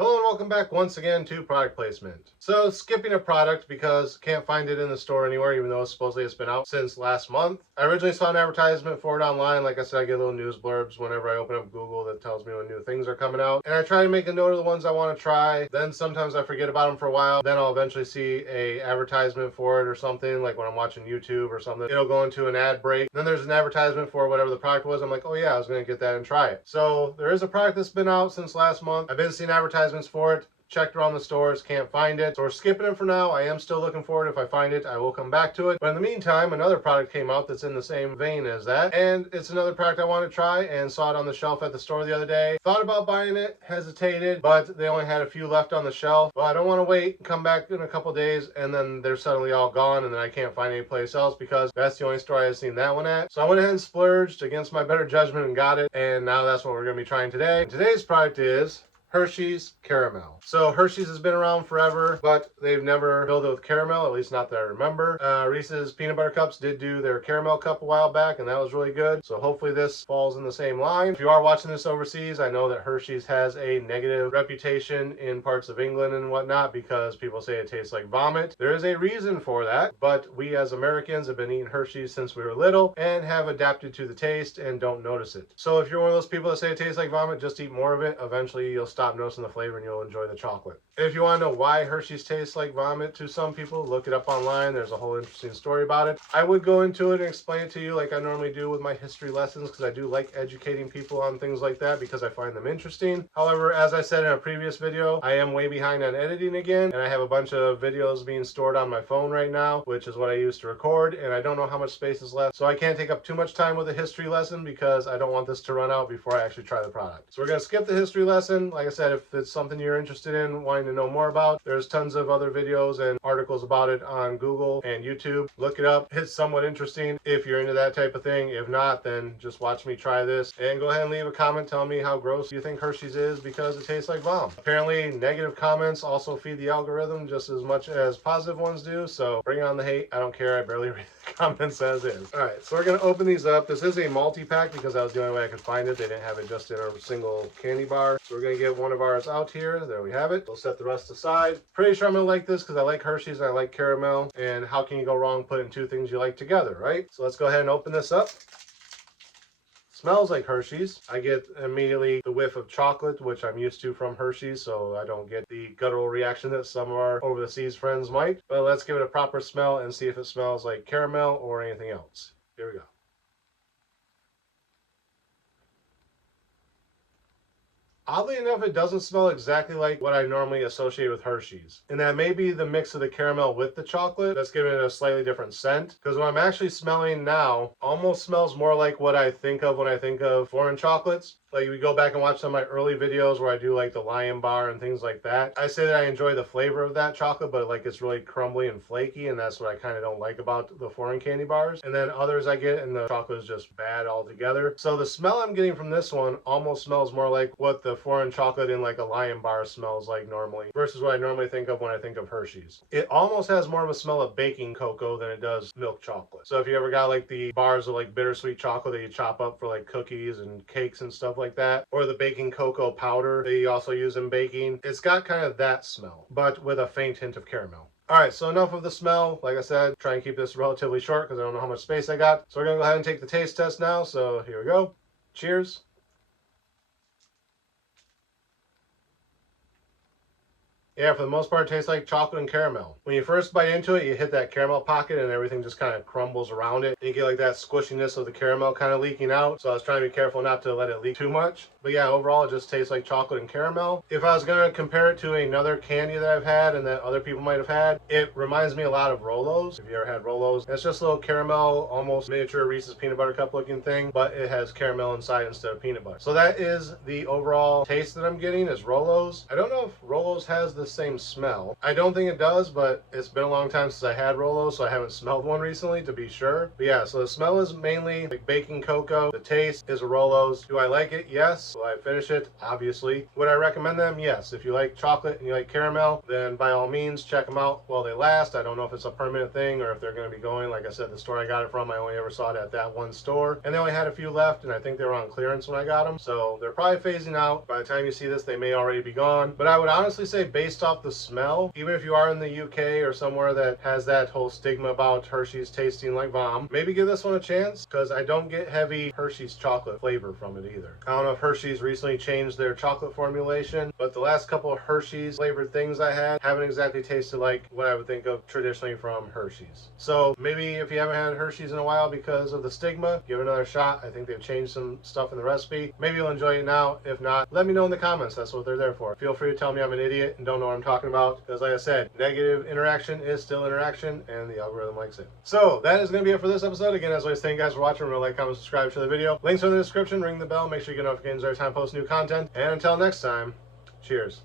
Hello and welcome back once again to product placement. So skipping a product because can't find it in the store anywhere, even though supposedly it's been out since last month. I originally saw an advertisement for it online. Like I said, I get little news blurbs whenever I open up Google that tells me when new things are coming out. And I try to make a note of the ones I want to try. Then sometimes I forget about them for a while. Then I'll eventually see a advertisement for it or something, like when I'm watching YouTube or something. It'll go into an ad break. Then there's an advertisement for whatever the product was. I'm like, oh yeah, I was going to get that and try it. So there is a product that's been out since last month. I've been seeing advertisements for it, checked around the stores, can't find it, so we're skipping it for now. I am still looking for it. If I find it, I will come back to it. But in the meantime, another product came out that's in the same vein as that, and it's another product I want to try, and saw it on the shelf at the store the other day. Thought about buying it, hesitated, but they only had a few left on the shelf. Well, I don't want to wait and come back in a couple days and then they're suddenly all gone and then I can't find any place else, because that's the only store I've seen that one at. So I went ahead and splurged against my better judgment and got it, and now that's what we're going to be trying today. Today's product is Hershey's caramel. So Hershey's has been around forever, but they've never filled it with caramel, at least not that I remember. Reese's peanut butter cups did do their caramel cup a while back, and that was really good. So hopefully this falls in the same line. If you are watching this overseas, I know that Hershey's has a negative reputation in parts of England and whatnot because people say it tastes like vomit. There is a reason for that, but we as Americans have been eating Hershey's since we were little and have adapted to the taste and don't notice it. So if you're one of those people that say it tastes like vomit, just eat more of it. Eventually you'll stop noticing the flavor and you'll enjoy the chocolate. If you want to know why Hershey's tastes like vomit to some people, look it up online. There's a whole interesting story about it. I would go into it and explain it to you like I normally do with my history lessons, because I do like educating people on things like that because I find them interesting. However, as I said in a previous video, I am way behind on editing again, and I have a bunch of videos being stored on my phone right now, which is what I use to record, and I don't know how much space is left, so I can't take up too much time with a history lesson because I don't want this to run out before I actually try the product. So we're going to skip the history lesson. Like I said, if it's something you're interested in, wanting to know more about, there's tons of other videos and articles about it on Google and YouTube. Look it up. It's somewhat interesting if you're into that type of thing. If not, then just watch me try this and go ahead and leave a comment telling me how gross you think Hershey's is because it tastes like vom. Apparently negative comments also feed the algorithm just as much as positive ones do, so bring on the hate. I don't care. I barely read the comments as is. All right, so we're going to open these up. This is a multi-pack because that was the only way I could find it. They didn't have it just in a single candy bar, so we're going to get one of ours out here. There we have it. We'll set the rest aside. Pretty sure I'm going to like this because I like Hershey's and I like caramel, and how can you go wrong putting two things you like together, right? So let's go ahead and open this up. Smells like Hershey's. I get immediately the whiff of chocolate, which I'm used to from Hershey's, so I don't get the guttural reaction that some of our over the seas friends might. But let's give it a proper smell and see if it smells like caramel or anything else. Here we go. Oddly enough, it doesn't smell exactly like what I normally associate with Hershey's. And that may be the mix of the caramel with the chocolate that's giving it a slightly different scent. Because what I'm actually smelling now almost smells more like what I think of when I think of foreign chocolates. Like, we go back and watch some of my early videos where I do like the Lion Bar and things like that. I say that I enjoy the flavor of that chocolate, but like it's really crumbly and flaky, and that's what I kind of don't like about the foreign candy bars. And then others I get and the chocolate is just bad altogether. So the smell I'm getting from this one almost smells more like what the foreign chocolate in like a Lion Bar smells like normally, versus what I normally think of when I think of Hershey's. It almost has more of a smell of baking cocoa than it does milk chocolate. So if you ever got like the bars of like bittersweet chocolate that you chop up for like cookies and cakes and stuff like that, or the baking cocoa powder that you also use in baking, it's got kind of that smell, but with a faint hint of caramel. All right, so enough of the smell. Like I said, try and keep this relatively short because I don't know how much space I got. So we're gonna go ahead and take the taste test now. So here we go. Cheers. Yeah, for the most part, it tastes like chocolate and caramel. When you first bite into it, you hit that caramel pocket and everything just kind of crumbles around it. You get like that squishiness of the caramel kind of leaking out. So I was trying to be careful not to let it leak too much. But yeah, overall, it just tastes like chocolate and caramel. If I was going to compare it to another candy that I've had and that other people might have had, it reminds me a lot of Rolos. If you ever had Rolos, it's just a little caramel, almost miniature Reese's peanut butter cup looking thing, but it has caramel inside instead of peanut butter. So that is the overall taste that I'm getting is Rolos. I don't know if Rolos has the same smell. I don't think it does, but it's been a long time since I had Rolos, so I haven't smelled one recently to be sure. But yeah, so the smell is mainly like baking cocoa. The taste is a Rolos. Do I like it? Yes. Will I finish it? Obviously. Would I recommend them? Yes. If you like chocolate and you like caramel, then by all means check them out while they last. I don't know if it's a permanent thing or if they're going to be going. Like I said, the store I got it from, I only ever saw it at that one store, and they only had a few left, and I think they were on clearance when I got them, so they're probably phasing out. By the time you see this, they may already be gone. But I would honestly say, based off the smell, even if you are in the UK or somewhere that has that whole stigma about Hershey's tasting like vom, maybe give this one a chance, because I don't get heavy Hershey's chocolate flavor from it either. I don't know if Hershey's recently changed their chocolate formulation, but the last couple of Hershey's flavored things I had haven't exactly tasted like what I would think of traditionally from Hershey's. So maybe if you haven't had Hershey's in a while because of the stigma, give it another shot. I think they've changed some stuff in the recipe. Maybe you'll enjoy it now. If not, let me know in the comments. That's what they're there for. Feel free to tell me I'm an idiot and don't know what I'm talking about, because like I said, negative interaction is still interaction and the algorithm likes it. So that is going to be it for this episode. Again, as always, thank you guys for watching. Remember to like, comment, subscribe, share the video. Links are in the description. Ring the bell. Make sure you get notifications every time I post new content. And until next time, cheers.